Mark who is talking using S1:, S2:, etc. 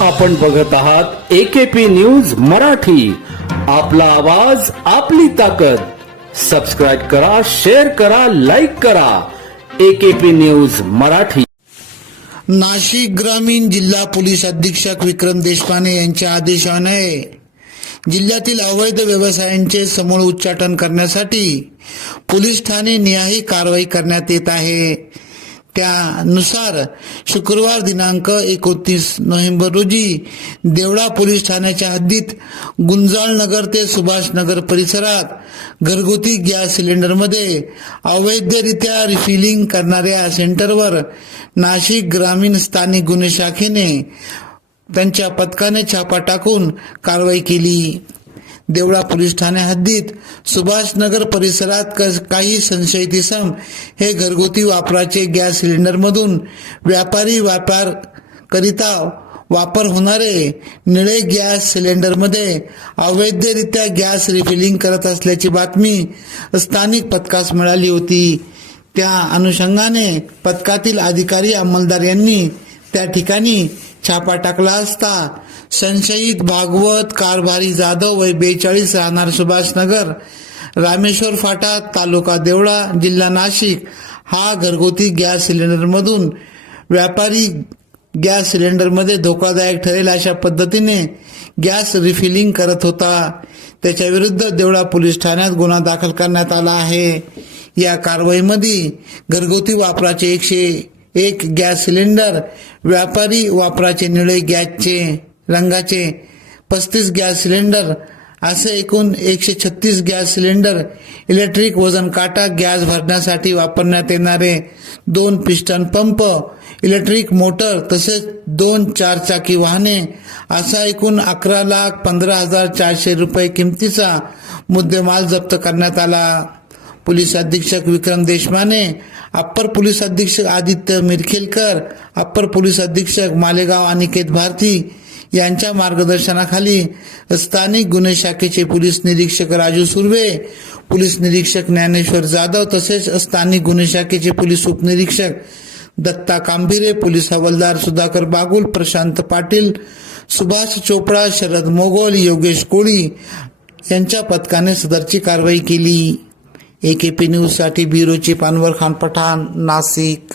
S1: आपण बघत आहात एकेपी न्यूज मराठी. आपला आवाज आपली ताकद. सबस्क्राईब करा शेअर करा लाईक करा. AKP news Marathi.
S2: नाशिक ग्रामीण जिल्हा पोलीस अधीक्षक विक्रम देशपांडे यांच्या आदेशाने जिल्ह्यातील अवैध व्यवसायांचे समूळ उच्चाटन करण्यासाठी पोलीस ठाणे निहाही कारवाई करण्यात येत आहे. त्यानुसार शुक्रवार दिनांक एकोणतीस नोव्हेंबर रोजी देवळा पोलीस ठाण्याच्या हद्दीत गुंजाळ नगर ते सुभाष नगर परिसरात घरगुती गॅस सिलेंडरमध्ये अवैधरित्या रिफिलिंग करणाऱ्या सेंटरवर नाशिक ग्रामीण स्थानिक गुन्हे शाखेने त्यांच्या पथकाने छापा टाकून कारवाई केली. देवळा पोलीस ठाणे हद्दीत सुभाषनगर परिसरात क- काही संशयित इसम हे घरगुती वापराचे गॅस सिलेंडरमधून व्यापारी व्यापार करिता वापर होणारे निळे गॅस सिलेंडरमध्ये अवैधरित्या गॅस रिफिलिंग करत असल्याची बातमी स्थानिक पथकास मिळाली होती. त्या अनुषंगाने पथकातील अधिकारी अंमलदार यांनी त्या ठिकाणी छापा टाकला असता. संशयित भागवत कारभारी जाधव वय बेचाळीस राहणार सुभाषनगर रामेश्वर फाटा तालुका देवळा जिल्हा नाशिक. हा घरगुती गॅस सिलेंडरमधून व्यापारी गॅस सिलेंडरमध्ये धोकादायक ठरेल अशा पद्धतीने गॅस रिफिलिंग करत होता. त्याच्या विरुद्ध देवळा पोलीस ठाण्यात गुन्हा दाखल करण्यात आला आहे. या कारवाईमध्ये घरगुती वापराचे एकशे एक गॅस सिलेंडर व्यापारी वापराचे निळे गॅसचे रंगाचे पस्तीस गॅस सिलेंडर असे एकूण एकशे छत्तीस गॅस सिलेंडर इलेक्ट्रिक वजन काटा गॅस भरण्यासाठी वापरण्यात येणारे दोन पिस्टन पंप इलेक्ट्रिक मोटर तसेच दोन चारचाकी वाहने असा एकूण अकरा लाख पंधरा हजार चारशे रुपये किमतीचा मुद्देमाल जप्त करण्यात आला. पोलीस अधीक्षक विक्रम देशमाने अप्पर पोलीस अधीक्षक आदित्य मिरखेलकर अप्पर पोलीस अधीक्षक मालेगाव अनिकेत भारती यांच्या मार्गदर्शनाखाली स्थानिक गुन्हे शाखेचे पोलीस निरीक्षक राजू सुर्वे पोलीस निरीक्षक ज्ञानेश्वर जाधव तसेच स्थानिक गुन्हे शाखेचे पोलीस उपनिरीक्षक दत्ता कांबिरे पोलीस हवालदार सुधाकर बागुल प्रशांत पाटील सुभाष चोपडा शरद मोगोल योगेश कोळी यांच्या पथकाने सदरची कारवाई केली. एकेपी न्यूजसाठी ब्युरो पानवर खान पठाण नाशिक.